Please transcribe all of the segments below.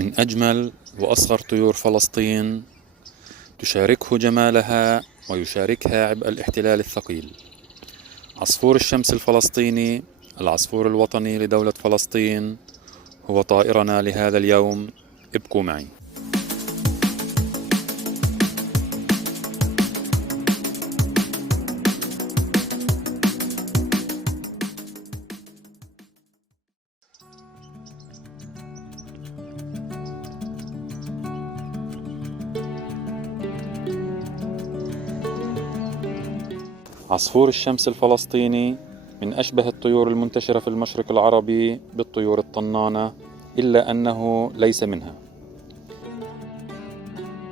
من أجمل وأصغر طيور فلسطين، تشاركه جمالها ويشاركها عبء الاحتلال الثقيل. عصفور الشمس الفلسطيني، العصفور الوطني لدولة فلسطين، هو طائرنا لهذا اليوم. ابقوا معي. عصفور الشمس الفلسطيني من أشبه الطيور المنتشرة في المشرق العربي بالطيور الطنانة، إلا أنه ليس منها.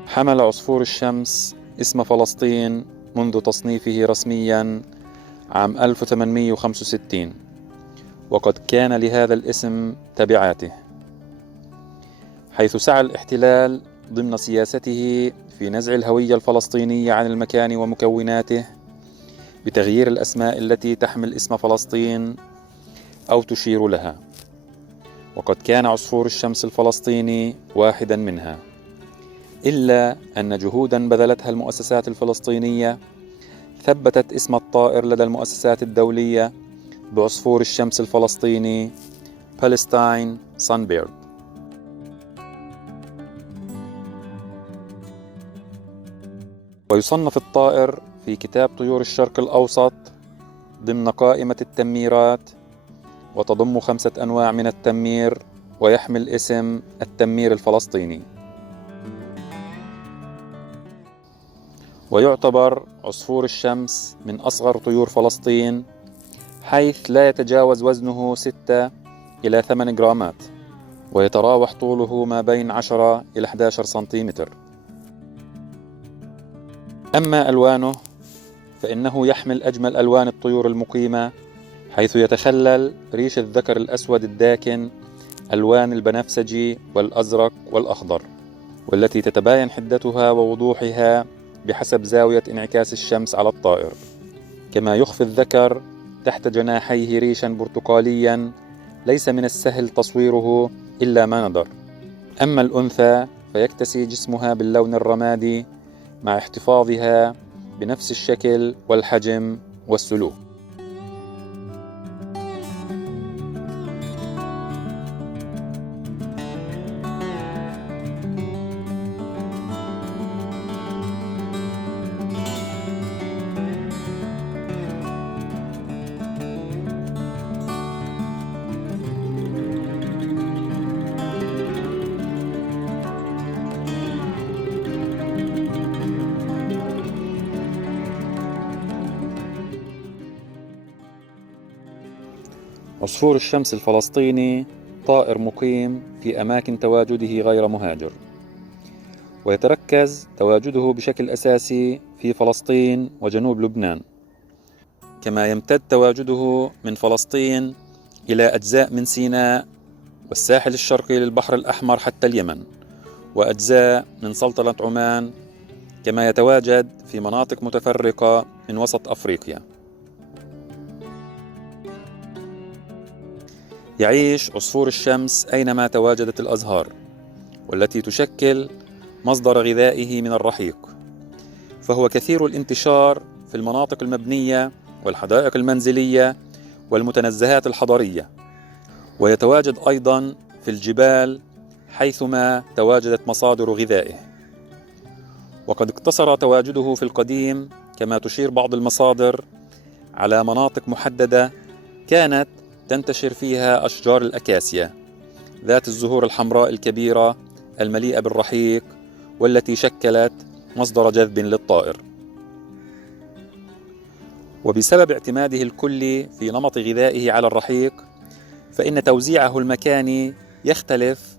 حمل عصفور الشمس اسم فلسطين منذ تصنيفه رسميا عام 1865، وقد كان لهذا الاسم تبعاته، حيث سعى الاحتلال ضمن سياسته في نزع الهوية الفلسطينية عن المكان ومكوناته بتغيير الأسماء التي تحمل اسم فلسطين أو تشير لها، وقد كان عصفور الشمس الفلسطيني واحدا منها، إلا أن جهودا بذلتها المؤسسات الفلسطينية ثبتت اسم الطائر لدى المؤسسات الدولية بعصفور الشمس الفلسطيني Palestine Sunbird. ويصنف الطائر في كتاب طيور الشرق الأوسط ضمن قائمة التميرات، وتضم 5 أنواع من التمير، ويحمل اسم التمير الفلسطيني. ويعتبر عصفور الشمس من أصغر طيور فلسطين، حيث لا يتجاوز وزنه 6 إلى 8 جرامات، ويتراوح طوله ما بين 10 إلى 11 سنتيمتر. أما ألوانه فإنه يحمل أجمل ألوان الطيور المقيمة، حيث يتخلل ريش الذكر الأسود الداكن ألوان البنفسجي والأزرق والأخضر، والتي تتباين حدتها ووضوحها بحسب زاوية انعكاس الشمس على الطائر. كما يخفي الذكر تحت جناحيه ريشا برتقاليا ليس من السهل تصويره إلا ما ندر. أما الأنثى فيكتسي جسمها باللون الرمادي مع احتفاظها بنفس الشكل والحجم والسلوك. عصفور الشمس الفلسطيني طائر مقيم في أماكن تواجده غير مهاجر، ويتركز تواجده بشكل أساسي في فلسطين وجنوب لبنان، كما يمتد تواجده من فلسطين إلى أجزاء من سيناء والساحل الشرقي للبحر الأحمر حتى اليمن، وأجزاء من سلطنة عمان، كما يتواجد في مناطق متفرقة من وسط أفريقيا. يعيش عصفور الشمس أينما تواجدت الأزهار، والتي تشكل مصدر غذائه من الرحيق، فهو كثير الانتشار في المناطق المبنية والحدائق المنزلية والمتنزهات الحضرية، ويتواجد أيضا في الجبال حيثما تواجدت مصادر غذائه. وقد اقتصر تواجده في القديم، كما تشير بعض المصادر، على مناطق محددة كانت تنتشر فيها أشجار الأكاسيا ذات الزهور الحمراء الكبيرة المليئة بالرحيق، والتي شكلت مصدر جذب للطائر. وبسبب اعتماده الكلي في نمط غذائه على الرحيق، فإن توزيعه المكاني يختلف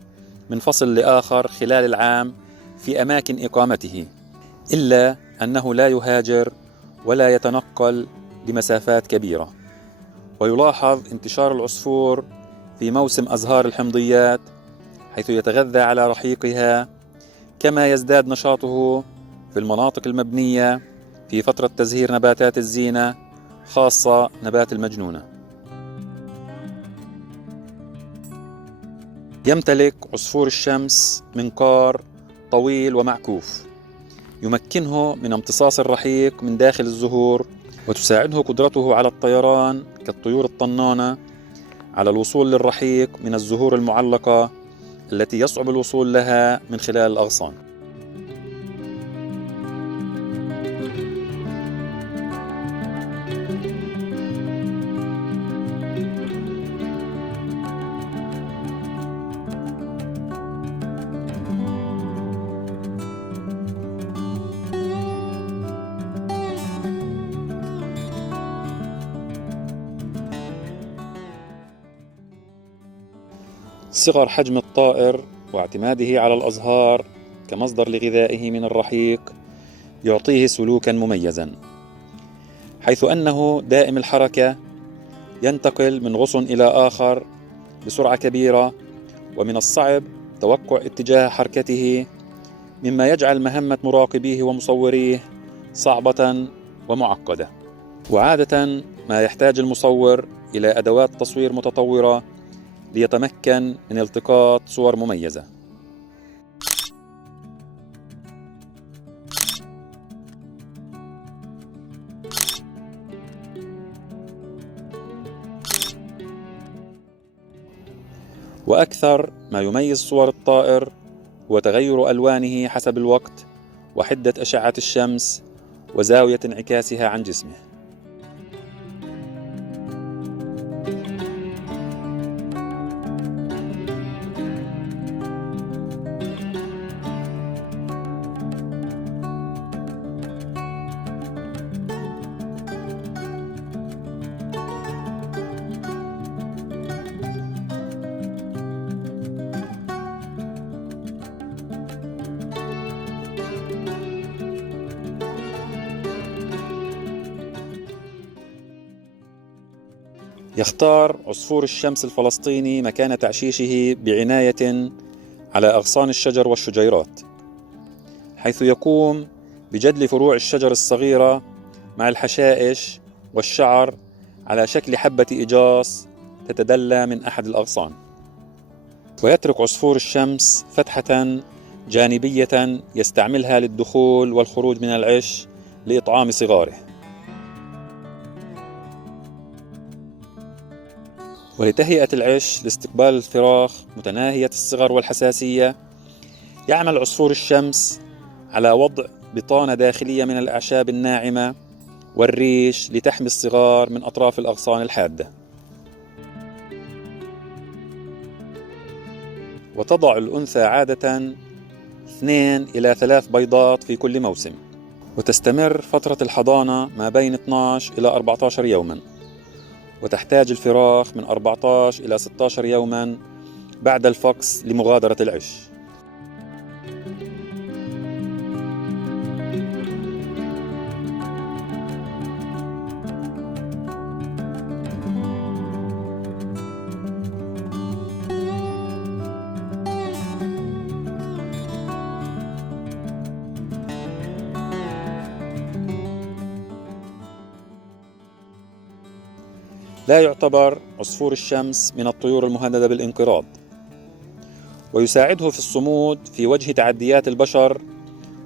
من فصل لآخر خلال العام في أماكن إقامته، إلا أنه لا يهاجر ولا يتنقل لمسافات كبيرة. ويلاحظ انتشار العصفور في موسم أزهار الحمضيات، حيث يتغذى على رحيقها، كما يزداد نشاطه في المناطق المبنية في فترة تزهير نباتات الزينة، خاصة نبات المجنونة. يمتلك عصفور الشمس منقار طويل ومعكوف يمكنه من امتصاص الرحيق من داخل الزهور، وتساعده قدرته على الطيران كالطيور الطنانة على الوصول للرحيق من الزهور المعلقة التي يصعب الوصول لها من خلال الأغصان. صغر حجم الطائر واعتماده على الأزهار كمصدر لغذائه من الرحيق يعطيه سلوكا مميزا، حيث أنه دائم الحركة، ينتقل من غصن إلى آخر بسرعة كبيرة، ومن الصعب توقع اتجاه حركته، مما يجعل مهمة مراقبيه ومصوريه صعبة ومعقدة. وعادة ما يحتاج المصور إلى أدوات تصوير متطورة ليتمكن من التقاط صور مميزة. وأكثر ما يميز صور الطائر هو تغير ألوانه حسب الوقت وحدة أشعة الشمس وزاوية انعكاسها عن جسمه. يختار عصفور الشمس الفلسطيني مكان تعشيشه بعناية على أغصان الشجر والشجيرات، حيث يقوم بجدل فروع الشجر الصغيرة مع الحشائش والشعر على شكل حبة إجاص تتدلى من أحد الأغصان. ويترك عصفور الشمس فتحة جانبية يستعملها للدخول والخروج من العش لإطعام صغاره. ولتهيئة العش لاستقبال الفراخ متناهية الصغر والحساسية، يعمل عصفور الشمس على وضع بطانة داخلية من الأعشاب الناعمة والريش لتحمي الصغار من أطراف الأغصان الحادة. وتضع الأنثى عادة 2 إلى 3 بيضات في كل موسم، وتستمر فترة الحضانة ما بين 12 إلى 14 يوما، وتحتاج الفراخ من 14 إلى 16 يوما بعد الفقس لمغادرة العش. لا يعتبر عصفور الشمس من الطيور المهددة بالانقراض، ويساعده في الصمود في وجه تعديات البشر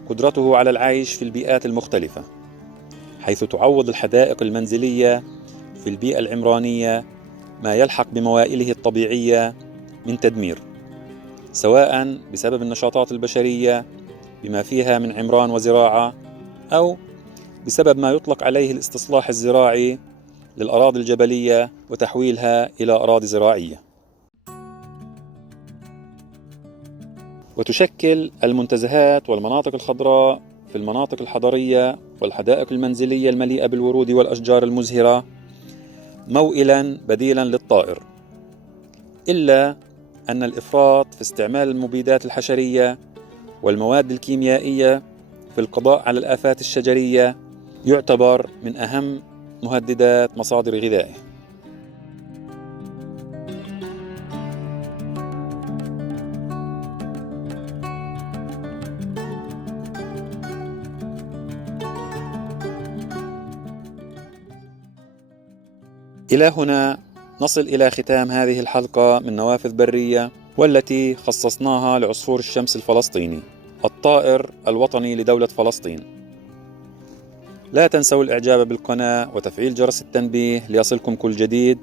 قدرته على العيش في البيئات المختلفة، حيث تعوض الحدائق المنزلية في البيئة العمرانية ما يلحق بموائله الطبيعية من تدمير، سواء بسبب النشاطات البشرية بما فيها من عمران وزراعة، أو بسبب ما يطلق عليه الاستصلاح الزراعي للأراضي الجبلية وتحويلها إلى أراضي زراعية. وتشكل المنتزهات والمناطق الخضراء في المناطق الحضرية والحدائق المنزلية المليئة بالورود والأشجار المزهرة موئلا بديلا للطائر، إلا أن الإفراط في استعمال المبيدات الحشرية والمواد الكيميائية في القضاء على الآفات الشجرية يعتبر من أهم مهددات مصادر غذائه. إلى هنا نصل إلى ختام هذه الحلقة من نوافذ برية. والتي خصصناها لعصفور الشمس الفلسطيني، الطائر الوطني لدولة فلسطين. لا تنسوا الإعجاب بالقناة وتفعيل جرس التنبيه ليصلكم كل جديد.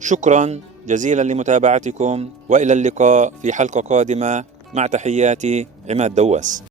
شكرا جزيلا لمتابعتكم، وإلى اللقاء في حلقة قادمة، مع تحياتي عماد دواس.